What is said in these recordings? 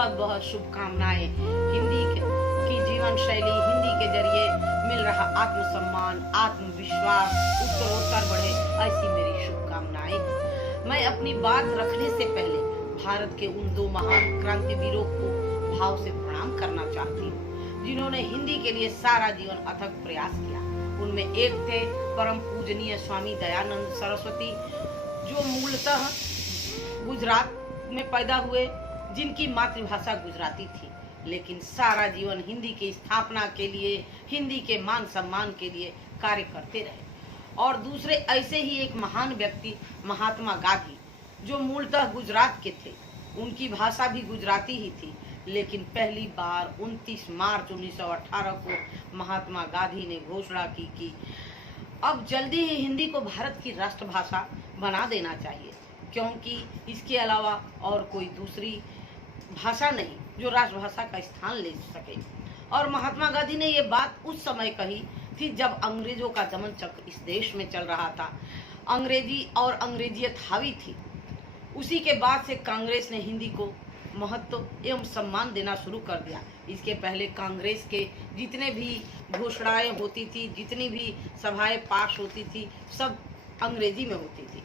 बहुत बहुत शुभकामनाएं। की जीवन शैली हिंदी के जरिए मिल रहा आत्मसम्मान, आत्मविश्वास उत्तरोत्तर बढ़े, ऐसी मेरी शुभकामनाएं। मैं अपनी बात रखने से पहले भारत के उन दो महान क्रांतिवीरों को भाव से प्रणाम करना चाहती हूँ जिन्होंने हिंदी के लिए सारा जीवन अथक प्रयास किया। उनमें एक थे परम पूजनीय स्वामी दयानंद सरस्वती, जो मूलतः गुजरात में पैदा हुए, जिनकी मातृभाषा गुजराती थी, लेकिन सारा जीवन हिंदी की स्थापना के लिए, हिंदी के मान सम्मान के लिए कार्य करते रहे। और दूसरे ऐसे ही एक महान व्यक्ति महात्मा गांधी, जो मूलतः गुजरात के थे, उनकी भाषा भी गुजराती ही थी, लेकिन पहली बार 29 मार्च 1918 को महात्मा गांधी ने घोषणा की कि अब जल्दी ही हिंदी को भारत की राष्ट्रभाषा बना देना चाहिए, क्योंकि इसके अलावा और कोई दूसरी भाषा नहीं जो राष्ट्रभाषा का स्थान ले सके। और महात्मा गांधी ने ये बात उस समय कही थी जब अंग्रेजों का दमन चक्र इस देश में चल रहा था, अंग्रेजी और अंग्रेजियत हावी थी। उसी के बाद से कांग्रेस ने हिंदी को महत्व एवं सम्मान देना शुरू कर दिया। इसके पहले कांग्रेस के जितने भी घोषणाएं होती थी, जितनी भी सभाएं पास होती थी, सब अंग्रेजी में होती थी।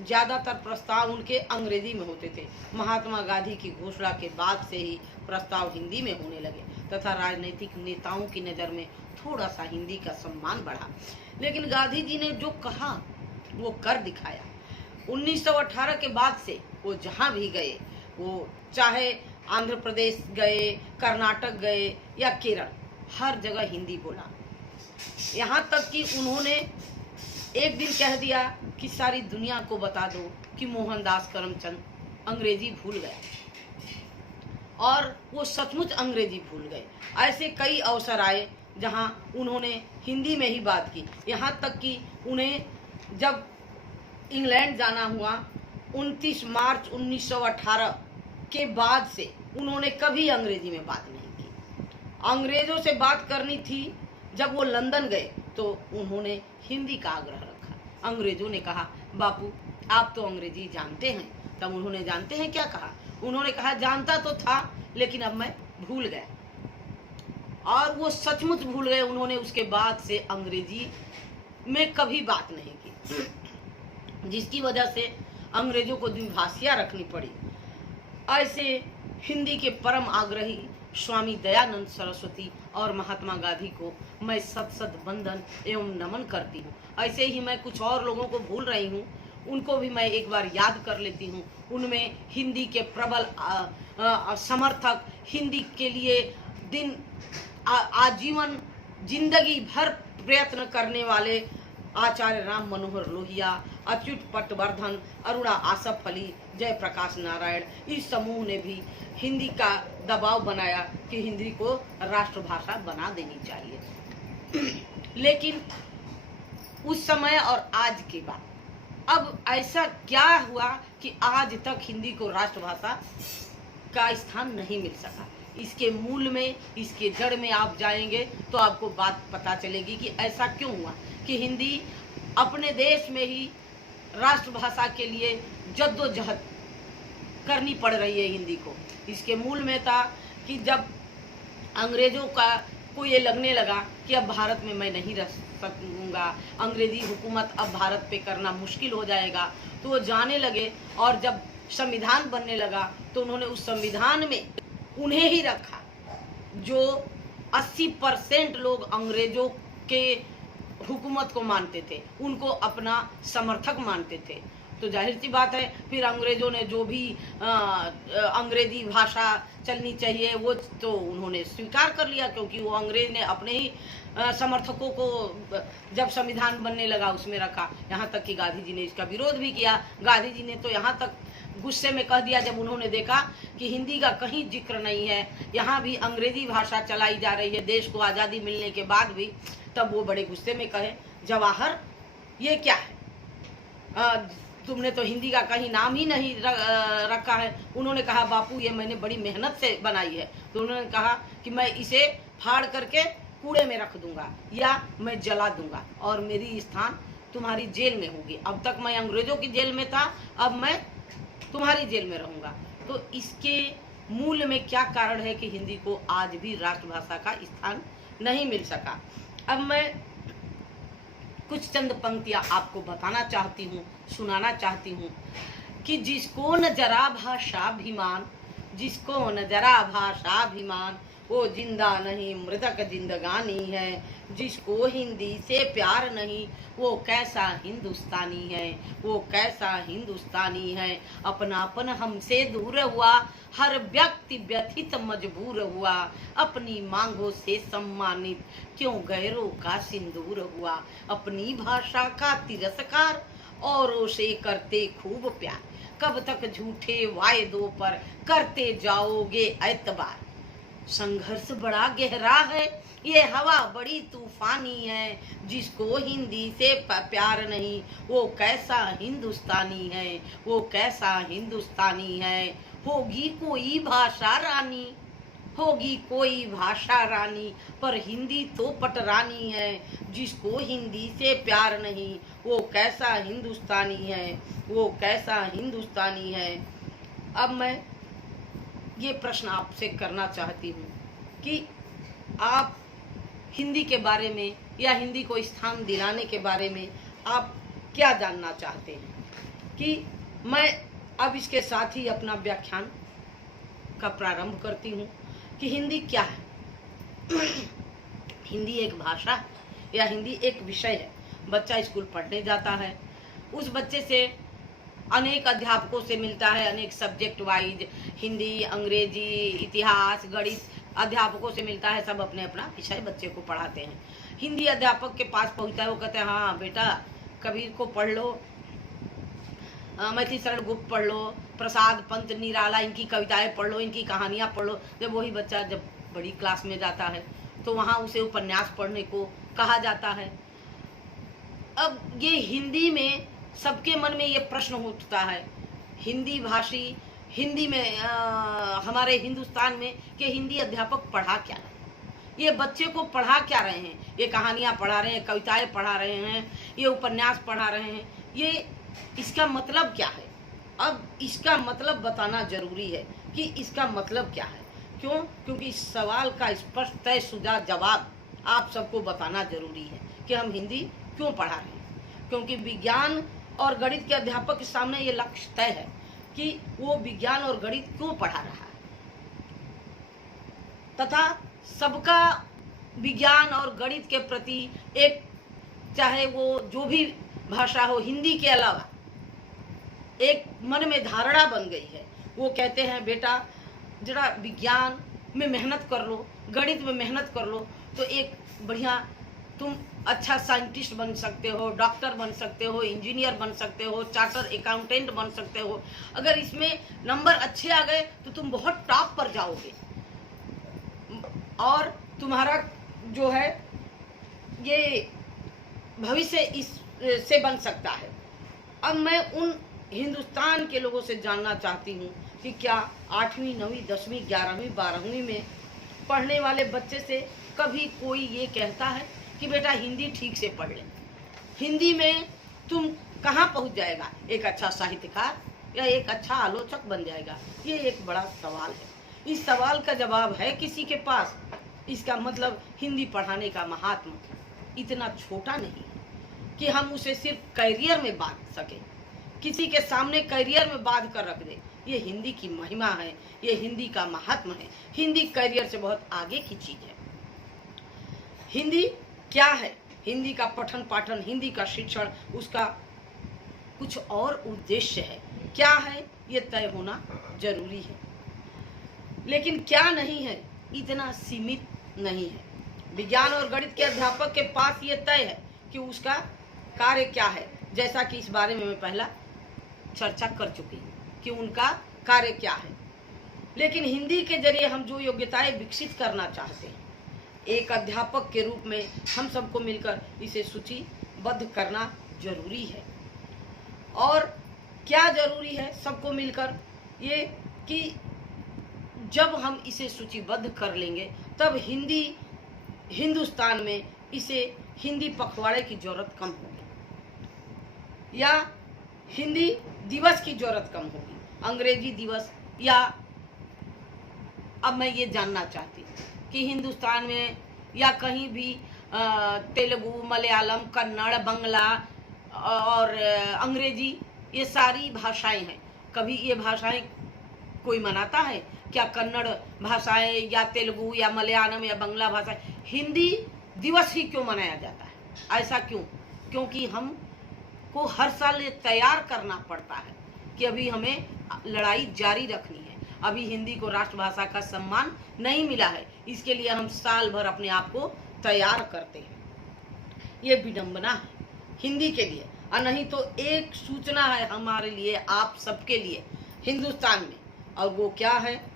ज्यादातर प्रस्ताव उनके अंग्रेजी में होते थे। महात्मा गांधी की घोषणा के बाद से ही प्रस्ताव हिंदी में होने लगे तथा राजनीतिक नेताओं की नजर में थोड़ा सा हिंदी का सम्मान बढ़ा। लेकिन गांधी जी ने जो कहा वो कर दिखाया। 1918 के बाद से वो जहां भी गए, वो चाहे आंध्र प्रदेश गए, कर्नाटक गए या केरल, हर जगह हिंदी बोला। यहाँ तक कि उन्होंने एक दिन कह दिया कि सारी दुनिया को बता दो कि मोहनदास करमचंद अंग्रेजी भूल गए, और वो सचमुच अंग्रेजी भूल गए। ऐसे कई अवसर आए जहां उन्होंने हिंदी में ही बात की। यहाँ तक कि उन्हें जब इंग्लैंड जाना हुआ 29 मार्च 1918 के बाद से उन्होंने कभी अंग्रेजी में बात नहीं की। अंग्रेजों से बात करनी थी, जब वो लंदन गए तो उन्होंने हिंदी का आग्रह रखा। अंग्रेजों ने कहा, बापू आप तो अंग्रेजी जानते हैं। तब उन्होंने जानते हैं क्या कहा? उन्होंने कहा, जानता तो था लेकिन अब मैं भूल गया। और वो सचमुच भूल गए। उन्होंने उसके बाद से अंग्रेजी में कभी बात नहीं की, जिसकी वजह से अंग्रेजों को द्विभाषिया रखनी पड़ी। ऐसे हिंदी के परम आग्रही स्वामी दयानंद सरस्वती और महात्मा गांधी को मैं सत सत वंदन एवं नमन करती हूँ। ऐसे ही मैं कुछ और लोगों को भूल रही हूँ, उनको भी मैं एक बार याद कर लेती हूँ। उनमें हिंदी के प्रबल समर्थक, हिंदी के लिए दिन आजीवन जिंदगी भर प्रयत्न करने वाले आचार्य राम मनोहर लोहिया, अच्युत पटवर्धन, अरुणा आसफ अली, जयप्रकाश नारायण, इस समूह ने भी हिंदी का दबाव बनाया कि हिंदी को राष्ट्रभाषा बना देनी चाहिए। लेकिन उस समय और आज के बाद अब ऐसा क्या हुआ कि आज तक हिंदी को राष्ट्रभाषा का स्थान नहीं मिल सका? इसके मूल में, इसके जड़ में आप जाएंगे तो आपको बात पता चलेगी कि ऐसा क्यों हुआ कि हिंदी अपने देश में ही राष्ट्रभाषा के लिए जद्दोजहद करनी पड़ रही है हिंदी को। इसके मूल में था कि जब अंग्रेजों को ये लगने लगा कि अब भारत में मैं नहीं रह सकूंगा, अंग्रेजी हुकूमत अब भारत पे करना मुश्किल हो जाएगा, तो वो जाने लगे। और जब संविधान बनने लगा तो उन्होंने उस संविधान में उन्हें ही रखा जो 80% लोग अंग्रेजों के हुकूमत को मानते थे, उनको अपना समर्थक मानते थे। तो जाहिर सी बात है, फिर अंग्रेजों ने जो भी अंग्रेजी भाषा चलनी चाहिए वो तो उन्होंने स्वीकार कर लिया, क्योंकि वो अंग्रेज ने अपने ही समर्थकों को जब संविधान बनने लगा उसमें रखा। यहाँ तक कि गांधी जी ने इसका विरोध भी किया। गांधी जी ने तो यहाँ तक गुस्से में कह दिया, जब उन्होंने देखा कि हिंदी का कहीं जिक्र नहीं है, यहाँ भी अंग्रेजी भाषा चलाई जा रही है देश को आज़ादी मिलने के बाद भी, तब वो बड़े गुस्से में कहे, जवाहर ये क्या है, तुमने तो हिंदी का कहीं नाम ही नहीं रखा है। उन्होंने कहा, बापू ये मैंने बड़ी मेहनत से बनाई है। तो उन्होंने कहा कि मैं इसे फाड़ करके कूड़े में रख दूंगा या मैं जला दूंगा और मेरी स्थान तुम्हारी जेल में होगी। अब तक मैं अंग्रेजों की जेल में था, अब मैं तुम्हारी जेल में रहूंगा। तो इसके मूल में क्या कारण है कि हिंदी को आज भी राष्ट्रभाषा का स्थान नहीं मिल सका। अब मैं कुछ चंद पंक्तियां आपको बताना चाहती हूँ, सुनाना चाहती हूँ कि जिसको न जरा भाषाभिमान, जिसको न जरा भाषाभिमान, वो जिंदा नहीं मृतक जिंदगानी है। जिसको हिंदी से प्यार नहीं, वो कैसा हिंदुस्तानी है, वो कैसा हिंदुस्तानी है। अपनापन हमसे दूर हुआ, हर व्यक्ति व्यथित मजबूर हुआ। अपनी मांगों से सम्मानित, क्यों गैरों का सिंदूर हुआ। अपनी भाषा का तिरस्कार, औरों से करते खूब प्यार। कब तक झूठे वायदों पर करते जाओगे एतबार। संघर्ष बड़ा गहरा है, ये हवा बड़ी तूफानी है। जिसको हिंदी से प्यार नहीं, वो कैसा हिंदुस्तानी है, वो कैसा हिंदुस्तानी है। होगी कोई भाषा रानी, होगी कोई भाषा रानी, पर हिंदी तो पटरानी है। जिसको हिंदी से प्यार नहीं, वो कैसा हिंदुस्तानी है, वो कैसा हिंदुस्तानी है। अब मैं ये प्रश्न आपसे करना चाहती हूँ कि आप हिंदी के बारे में या हिंदी को स्थान दिलाने के बारे में आप क्या जानना चाहते हैं। कि मैं अब इसके साथ ही अपना व्याख्यान का प्रारंभ करती हूँ कि हिंदी क्या है। हिंदी एक भाषा है या हिंदी एक विषय है। बच्चा स्कूल पढ़ने जाता है, उस बच्चे से अनेक अध्यापकों से मिलता है, अनेक सब्जेक्ट वाइज, हिंदी, अंग्रेजी, इतिहास, गणित अध्यापकों से मिलता है। सब अपने अपना विषय बच्चे को पढ़ाते हैं। हिंदी अध्यापक के पास पहुंचता है, वो कहते हैं हाँ बेटा कबीर को पढ़ लो, मैथिली शरण गुप्त पढ़ लो, प्रसाद पंत निराला इनकी कविताएं पढ़ लो, इनकी कहानियां पढ़ लो। जब वही बच्चा जब बड़ी क्लास में जाता है तो वहाँ उसे उपन्यास पढ़ने को कहा जाता है। अब ये हिंदी में सबके मन में ये प्रश्न उठता है, हिंदी भाषी, हिंदी में हमारे हिंदुस्तान में कि हिंदी अध्यापक पढ़ा क्या रहे हैं, ये बच्चे को पढ़ा क्या रहे हैं। ये कहानियाँ पढ़ा रहे हैं, कविताएं पढ़ा रहे हैं, ये उपन्यास पढ़ा रहे हैं, ये इसका मतलब क्या है। अब इसका मतलब बताना जरूरी है कि इसका मतलब क्या है। क्यों? क्योंकि इस सवाल का स्पष्ट तयशुदा जवाब आप सबको बताना जरूरी है कि हम हिंदी क्यों पढ़ा रहे हैं। क्योंकि विज्ञान और गणित के अध्यापक के सामने ये लक्ष्य तय है कि वो विज्ञान और गणित क्यों पढ़ा रहा है, तथा सबका विज्ञान और गणित के प्रति एक, चाहे वो जो भी भाषा हो, हिंदी के अलावा एक मन में धारणा बन गई है। वो कहते हैं बेटा जरा विज्ञान में मेहनत कर लो, गणित में मेहनत कर लो, तो एक बढ़िया तुम अच्छा साइंटिस्ट बन सकते हो, डॉक्टर बन सकते हो, इंजीनियर बन सकते हो, चार्टर अकाउंटेंट बन सकते हो। अगर इसमें नंबर अच्छे आ गए तो तुम बहुत टॉप पर जाओगे और तुम्हारा जो है ये भविष्य इस से बन सकता है। अब मैं उन हिंदुस्तान के लोगों से जानना चाहती हूँ कि क्या 8वीं 9वीं 10वीं 11वीं 12वीं में पढ़ने वाले बच्चे से कभी कोई ये कहता है कि बेटा हिंदी ठीक से पढ़ ले, हिंदी में तुम कहाँ पहुँच जाएगा, एक अच्छा साहित्यकार या एक अच्छा आलोचक बन जाएगा। ये एक बड़ा सवाल है। इस सवाल का जवाब है किसी के पास। इसका मतलब हिंदी पढ़ाने का महात्मा इतना छोटा नहीं है कि हम उसे सिर्फ करियर में बांध सके, किसी के सामने करियर में बांध कर रख दे। ये हिंदी की महिमा है, ये हिंदी का महात्मा है। हिंदी करियर से बहुत आगे की चीज है। हिंदी क्या है? हिंदी का पठन पाठन, हिंदी का शिक्षण, उसका कुछ और उद्देश्य है। क्या है ये तय होना जरूरी है। लेकिन क्या नहीं है इतना सीमित नहीं है। विज्ञान और गणित के अध्यापक के पास ये तय है कि उसका कार्य क्या है, जैसा कि इस बारे में मैं पहला चर्चा कर चुकी हूँ कि उनका कार्य क्या है। लेकिन हिंदी के जरिए हम जो योग्यताएं विकसित करना चाहते हैं, एक अध्यापक के रूप में हम सबको मिलकर इसे सूचीबद्ध करना जरूरी है। और क्या जरूरी है सबको मिलकर, ये कि जब हम इसे सूचीबद्ध कर लेंगे तब हिंदी हिंदुस्तान में इसे हिंदी पखवाड़े की जरूरत कम होगी या हिंदी दिवस की जरूरत कम होगी। अंग्रेजी दिवस या अब मैं ये जानना चाहती हूँ कि हिंदुस्तान में या कहीं भी तेलुगु, मलयालम, कन्नड़, बंगला और अंग्रेजी, ये सारी भाषाएं हैं। कभी ये भाषाएं कोई मनाता है क्या? कन्नड़ भाषाएं या तेलुगु या मलयालम या बंगला भाषा हिंदी दिवस ही क्यों मनाया जाता है? ऐसा क्यों? क्योंकि हम को हर साल ये तैयार करना पड़ता है कि अभी हमें लड़ाई जारी रखनी है। अभी हिंदी को राष्ट्रभाषा का सम्मान नहीं मिला है, इसके लिए हम साल भर अपने आप को तैयार करते हैं। ये विडंबना है हिंदी के लिए, और नहीं तो एक सूचना है हमारे लिए, आप सबके लिए हिंदुस्तान में। और वो क्या है?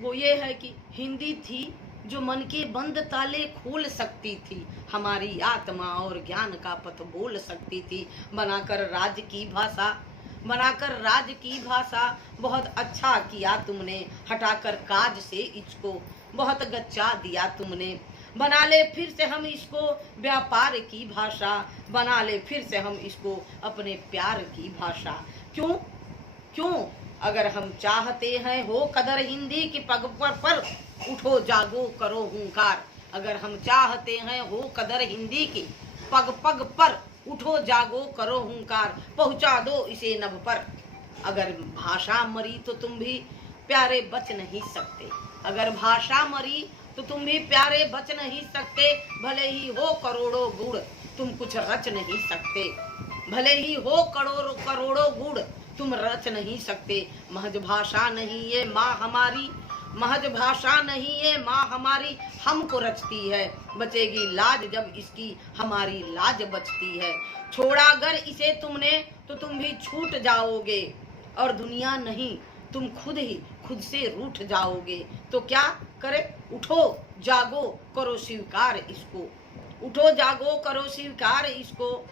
वो ये है कि हिंदी थी जो मन के बंद ताले खोल सकती थी, हमारी आत्मा और ज्ञान का पथ बोल सकती थी। बनाकर राज की भाषा बहुत अच्छा किया तुमने, हटाकर काज से इसको बहुत गच्चा दिया तुमने। बना ले फिर से हम इसको व्यापार की भाषा, बना ले फिर से हम इसको अपने प्यार की भाषा। क्यों अगर हम चाहते हैं हो कदर हिंदी की पग पर उठो जागो करो हुंकार। अगर हम चाहते हैं हो कदर हिंदी की पग पर उठो जागो करो हुंकार, पहुंचा दो इसे नभ पर। अगर भाषा मरी तो तुम भी प्यारे बच नहीं सकते, अगर भाषा मरी तो तुम भी प्यारे बच नहीं सकते। भले ही हो करोड़ों गुण तुम कुछ रच नहीं सकते, भले ही हो करोड़ों गुण तुम रच नहीं सकते। महज भाषा नहीं ये माँ हमारी, महज भाषा नहीं ये माँ हमारी, हमको रचती है। बचेगी लाज जब इसकी हमारी लाज बचती है। छोड़ा अगर इसे तुमने तो तुम भी छूट जाओगे, और दुनिया नहीं तुम खुद से रूठ जाओगे। तो क्या करे? उठो जागो करो स्वीकार इसको, उठो जागो करो स्वीकार इसको।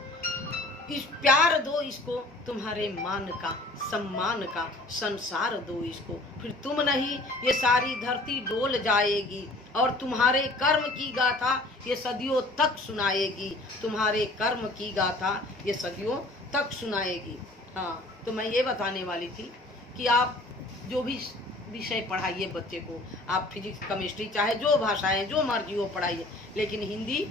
इस प्यार दो इसको, तुम्हारे मान का सम्मान का संसार दो इसको। फिर तुम नहीं ये सारी धरती डोल जाएगी, और तुम्हारे कर्म की गाथा ये सदियों तक सुनाएगी, तुम्हारे कर्म की गाथा ये सदियों तक सुनाएगी। हाँ, तो मैं ये बताने वाली थी कि आप जो भी विषय पढ़ाइए बच्चे को, आप फिजिक्स, केमिस्ट्री, चाहे जो भाषाएं जो मर्जी हो पढ़ाइए, लेकिन हिंदी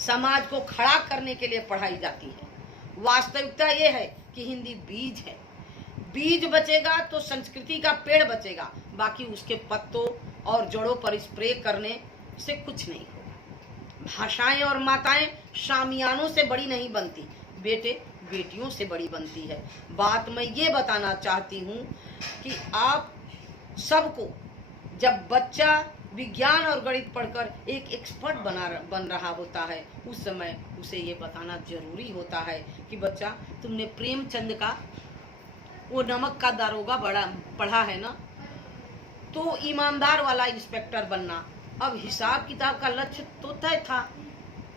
समाज को खड़ा करने के लिए पढ़ाई जाती है। वास्तविकता ये है कि हिंदी बीज है, बीज बचेगा तो संस्कृति का पेड़ बचेगा, बाकी उसके पत्तों और जड़ों पर स्प्रे करने से कुछ नहीं होगा। भाषाएं और माताएं शामियानों से बड़ी नहीं बनती, बेटे बेटियों से बड़ी बनती है। बात मैं ये बताना चाहती हूँ कि आप सबको, जब बच्चा विज्ञान और गणित पढ़कर एक एक्सपर्ट बन रहा होता है, उस समय उसे ये बताना जरूरी होता है कि बच्चा, तुमने प्रेमचंद का वो नमक का दारोगा पढ़ा है ना, तो ईमानदार वाला इंस्पेक्टर बनना। अब हिसाब किताब का लक्ष्य तो तय था,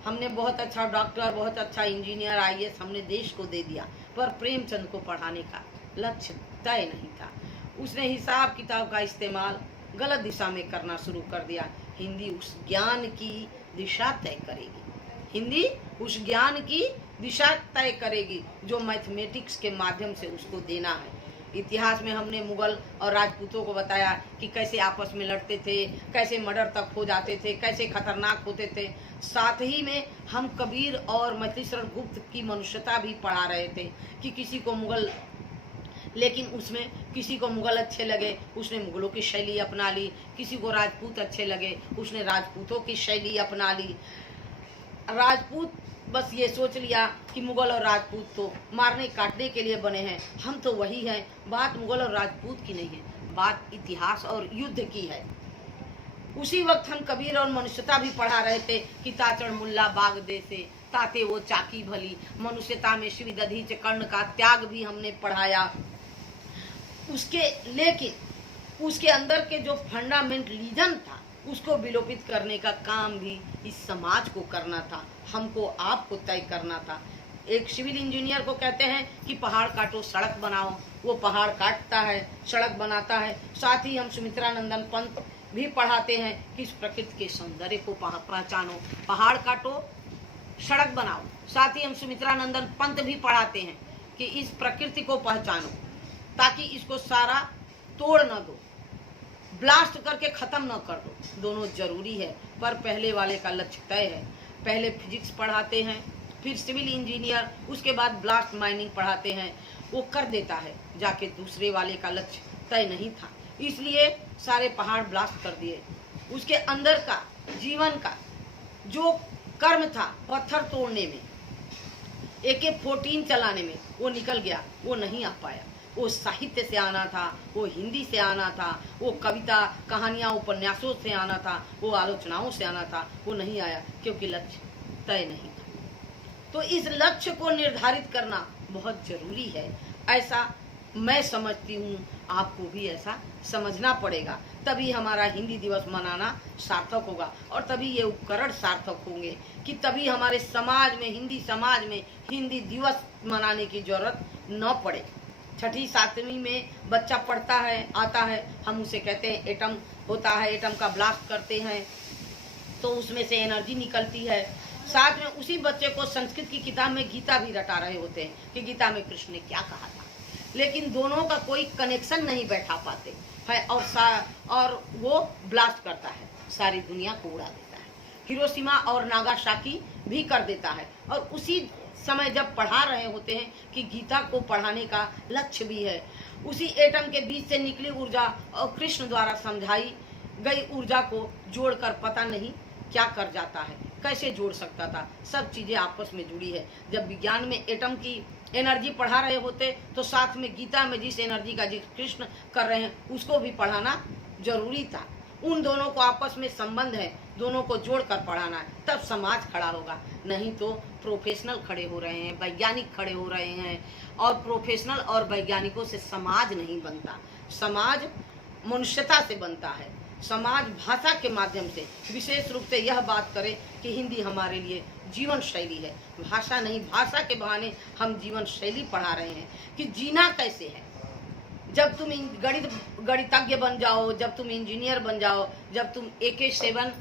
हमने बहुत अच्छा डॉक्टर, बहुत अच्छा इंजीनियर, IAS हमने देश को दे दिया, पर प्रेमचंद को पढ़ाने का लक्ष्य तय नहीं था। उसने हिसाब किताब का इस्तेमाल गलत दिशा में करना शुरू कर दिया। हिंदी उस ज्ञान की दिशा तय करेगी, हिंदी उस ज्ञान की दिशा तय करेगी जो मैथमेटिक्स के माध्यम से उसको देना है। इतिहास में हमने मुगल और राजपूतों को बताया कि कैसे आपस में लड़ते थे, कैसे मर्डर तक हो जाते थे, कैसे खतरनाक होते थे। साथ ही में हम कबीर और मैथिलीशरण गुप्त की मनुष्यता भी पढ़ा रहे थे कि किसी को मुगल, लेकिन उसमें किसी को मुगल अच्छे लगे, उसने मुगलों की शैली अपना ली, किसी को राजपूत अच्छे लगे, उसने राजपूतों की शैली अपना ली। राजपूत बस ये सोच लिया कि मुगल और राजपूत तो मारने काटने के लिए बने हैं, हम तो वही हैं। बात मुगल और राजपूत की नहीं है, बात इतिहास और युद्ध की है। उसी वक्त हम कबीर और मनुष्यता भी पढ़ा रहे थे कि ताचड़ मुल्ला बाग दे से ताते वो चाकी भली, मनुष्यता में श्री दधीच कर्ण का त्याग भी हमने पढ़ाया। लेकिन उसके अंदर के जो फंडामेंटलिज्म था उसको विलोपित करने का काम भी इस समाज को करना था, हमको आपको तय करना था। एक सिविल इंजीनियर को कहते हैं कि पहाड़ काटो सड़क बनाओ, वो पहाड़ काटता है, सड़क बनाता है। साथ ही हम सुमित्रानंदन पंत भी पढ़ाते हैं कि इस प्रकृति के सौंदर्य को पहचानो, पहाड़ काटो सड़क बनाओ। साथ ही हम सुमित्रानंदन पंत भी पढ़ाते हैं कि इस प्रकृति को पहचानो, ताकि इसको सारा तोड़ न दो, ब्लास्ट करके खत्म न कर दो। दोनों जरूरी है, पर पहले वाले का लक्ष्य तय है। पहले फिजिक्स पढ़ाते हैं, फिर सिविल इंजीनियर, उसके बाद ब्लास्ट माइनिंग पढ़ाते हैं, वो कर देता है। जाके दूसरे वाले का लक्ष्य तय नहीं था, इसलिए सारे पहाड़ ब्लास्ट कर दिए। उसके अंदर का जीवन का जो कर्म था, पत्थर तोड़ने में, AK-14 चलाने में, वो निकल गया, वो नहीं आ पाया। वो साहित्य से आना था, वो हिंदी से आना था, वो कविता कहानियाँ उपन्यासों से आना था, वो आलोचनाओं से आना था, वो नहीं आया क्योंकि लक्ष्य तय नहीं था। तो इस लक्ष्य को निर्धारित करना बहुत जरूरी है, ऐसा मैं समझती हूँ। आपको भी ऐसा समझना पड़ेगा, तभी हमारा हिंदी दिवस मनाना सार्थक होगा, और तभी ये उपकरण सार्थक होंगे कि तभी हमारे समाज में, हिंदी समाज में हिंदी दिवस मनाने की जरूरत न पड़े। छठी सातवीं में बच्चा पढ़ता है, आता है, हम उसे कहते हैं एटम होता है, एटम का ब्लास्ट करते हैं तो उसमें से एनर्जी निकलती है। साथ में उसी बच्चे को संस्कृत की किताब में गीता भी रटा रहे होते हैं कि गीता में कृष्ण ने क्या कहा था, लेकिन दोनों का कोई कनेक्शन नहीं बैठा पाते है, और वो ब्लास्ट करता है, सारी दुनिया को उड़ा देता है। हिरोशिमा और नागासाकी भी कर देता है, और उसी समय जब पढ़ा रहे होते हैं कि गीता को पढ़ाने का लक्ष्य भी है, उसी एटम के बीच से निकली ऊर्जा और कृष्ण द्वारा समझाई गई ऊर्जा को जोड़कर पता नहीं क्या कर जाता है, कैसे जोड़ सकता था। सब चीजें आपस में जुड़ी है। जब विज्ञान में एटम की एनर्जी पढ़ा रहे होते तो साथ में गीता में जिस एनर्जी का जिस कृष्ण कर रहे हैं उसको भी पढ़ाना जरूरी था। उन दोनों को आपस में संबंध है, दोनों को जोड़कर पढ़ाना है, तब समाज खड़ा होगा। नहीं तो प्रोफेशनल खड़े हो रहे हैं, वैज्ञानिक खड़े हो रहे हैं, और प्रोफेशनल और वैज्ञानिकों से समाज नहीं बनता। समाज मनुष्यता से बनता है। समाज भाषा के माध्यम से, विशेष रूप से यह बात करें कि हिंदी हमारे लिए जीवन शैली है, भाषा नहीं। भाषा के बहाने हम जीवन शैली पढ़ा रहे हैं कि जीना कैसे है। जब तुम गणितज्ञ बन जाओ, जब तुम इंजीनियर बन जाओ, जब तुम AK-7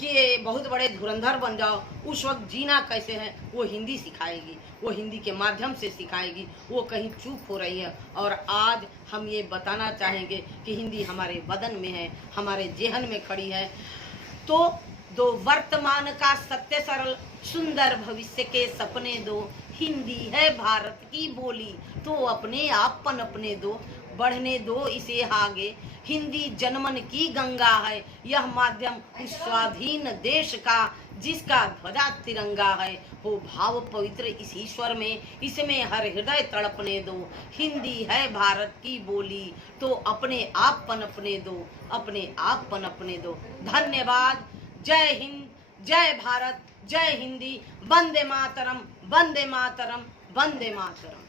के बहुत बड़े धुरंधर बन जाओ, उस वक्त जीना कैसे है वो हिंदी सिखाएगी, वो हिंदी के माध्यम से सिखाएगी। वो कहीं चूक हो रही है, और आज हम ये बताना चाहेंगे कि हिंदी हमारे बदन में है, हमारे जेहन में खड़ी है। तो दो वर्तमान का सत्य सरल, सुंदर भविष्य के सपने दो। हिंदी है भारत की बोली, तो अपने आप पनपने दो, बढ़ने दो इसे आगे। हिंदी जनमन की गंगा है, यह माध्यम उस स्वाधीन देश का जिसका ध्वजा तिरंगा है। हो भाव पवित्र इस ईश्वर में, इसमें हर हृदय तड़पने दो। हिंदी है भारत की बोली, तो अपने आप पनपने दो, अपने आप पनपने दो। धन्यवाद। जय हिंद, जय भारत, जय हिंदी। वंदे मातरम, वंदे मातरम, वंदे मातरम।